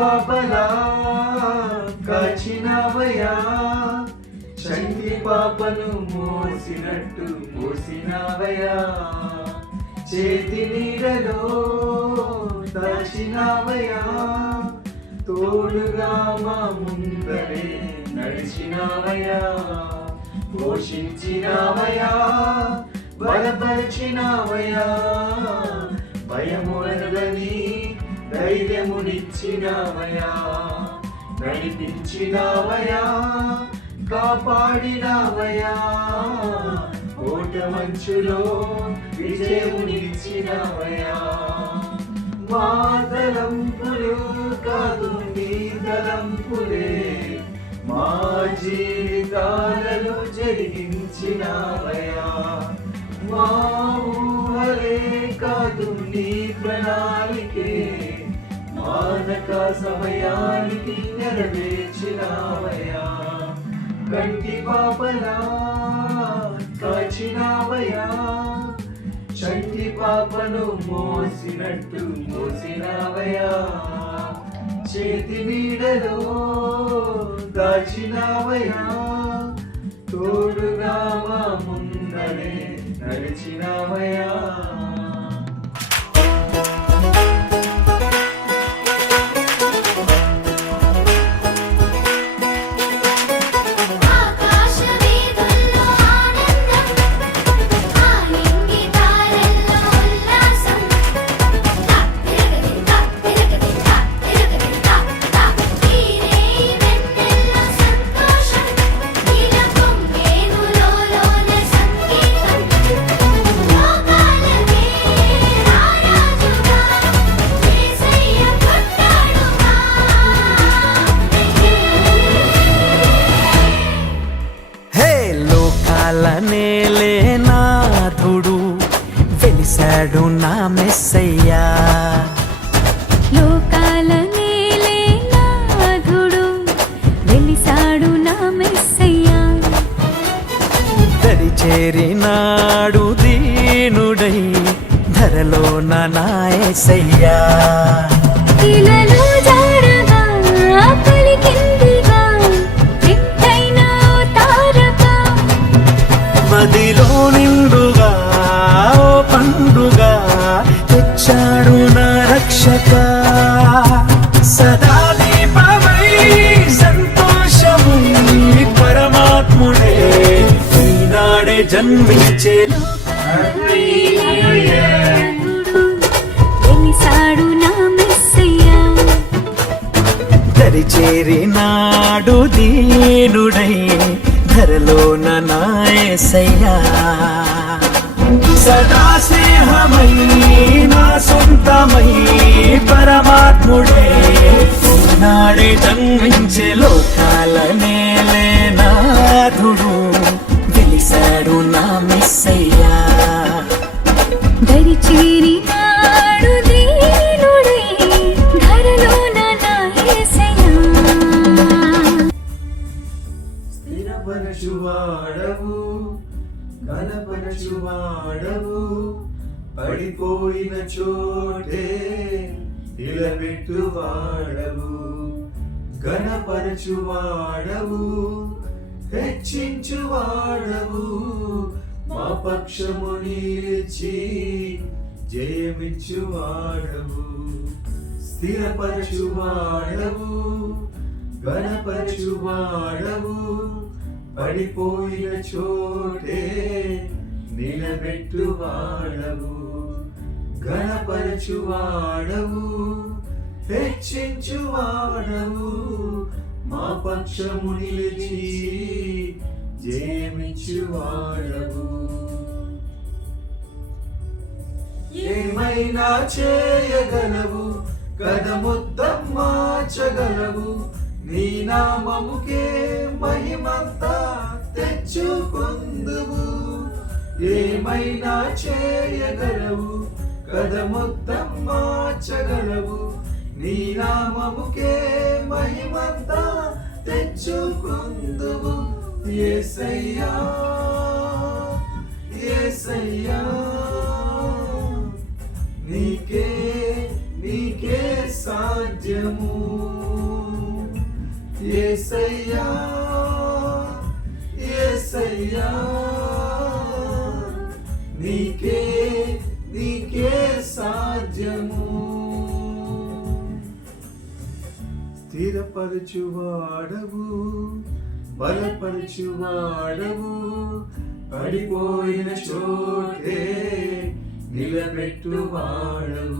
పాపలా కాచినవయా, చంటి పాపను మోసినట్టు మోసినవయా, చేతి నీడలో దాచినవయా, తోడుగా మా ముందరే నడిచినవయా, పోషించినవయా, బలపరిచినవయా, భయమునదని ధైర్యమునిచ్చినవయా, నడిపించినవయా, కాపాడినవయా, కోట మంచులో విజయమునిచ్చినవయా. మా తలంపులు కాదు నీ తలంపులే, మా జీవితాలలో జరిగించినవయా, మా ఊహలే కాదు నీ ప్రణాళికే, మానక సమయానికి నెరవేర్చినవయా, కంటి పాపలా కాచినవయా, చంటి పాపను మోసినట్టు మోసినవయా, చేతి నీడలో దాచినవయా, తోడుగా మా ముందరే నడిచినవయా. నేలే నాథుడు వెలిసాడు నా మెస్సయ్యా, లోకాల నేలే నాథుడు వెలిసాడు నా మెస్సయ్యా, దరి చేరినాడు దీనుడై ధరలో నా యేసయ్యా, ఇలలో జాడగా పలికిందిగా వింతైన తారక, మదిలో నిండుగా ఓ పండుగా తెచ్చాడు నా రక్షక, సదా దీపమై సంతోషమై పరమాత్ముడే ఈనాడే జన్మించే, వెలిసాడు నా మెస్సయ్యా, దరి చేరినాడు దీనుడై ధరలో నా యేసయ్యా, సదా స్నేహమై నా సొంతమై పరమాత్ముడే నాడే జన్మించే, లోకాల నేలే నాథుడు వెలిసాడు నా మెస్సయ్యా, దరి చేరినాడు దీనుడై ధరలో నా యేసయ్యా. స్థిరపరచువాడవు ఘనపరచువాడవు, పడిపోయిన చోటే నిలబెట్టువాడవు, ఘనపరచువాడవు హెచ్చించువాడవు, మా పక్షము నిలిచి జయమిచ్చువాడవు, స్థిరపరచువాడవు ఘనపరచువాడవు, పడిపోయిన చోటే నిలబెట్టువాడవు, ఘనపరచువాడవు హెచ్చించువాడవు, మా పక్షము నిలిచి జయమిచ్చువాడవు. ఏమైనా చేయగలవు, కదముద్దం మార్చగలవు, నీ నామముకే మహిమంతా తెచ్చుకుందువు. ఏమైనా చేయగలవు, కదముద్దం మార్చగలవు, నీ నామముకే మహిమంతా తెచ్చుకుందువు. యేసయ్యా యేసయ్యా, నీకే నీకే సాధ్యము. యేసయ్యా యేసయ్యా నీకే నీకే సాధ్యము. స్థిరపరచువాడవు బలపరచువాడవు పడిపోయిన చోటే నిలబెట్టువాడవు.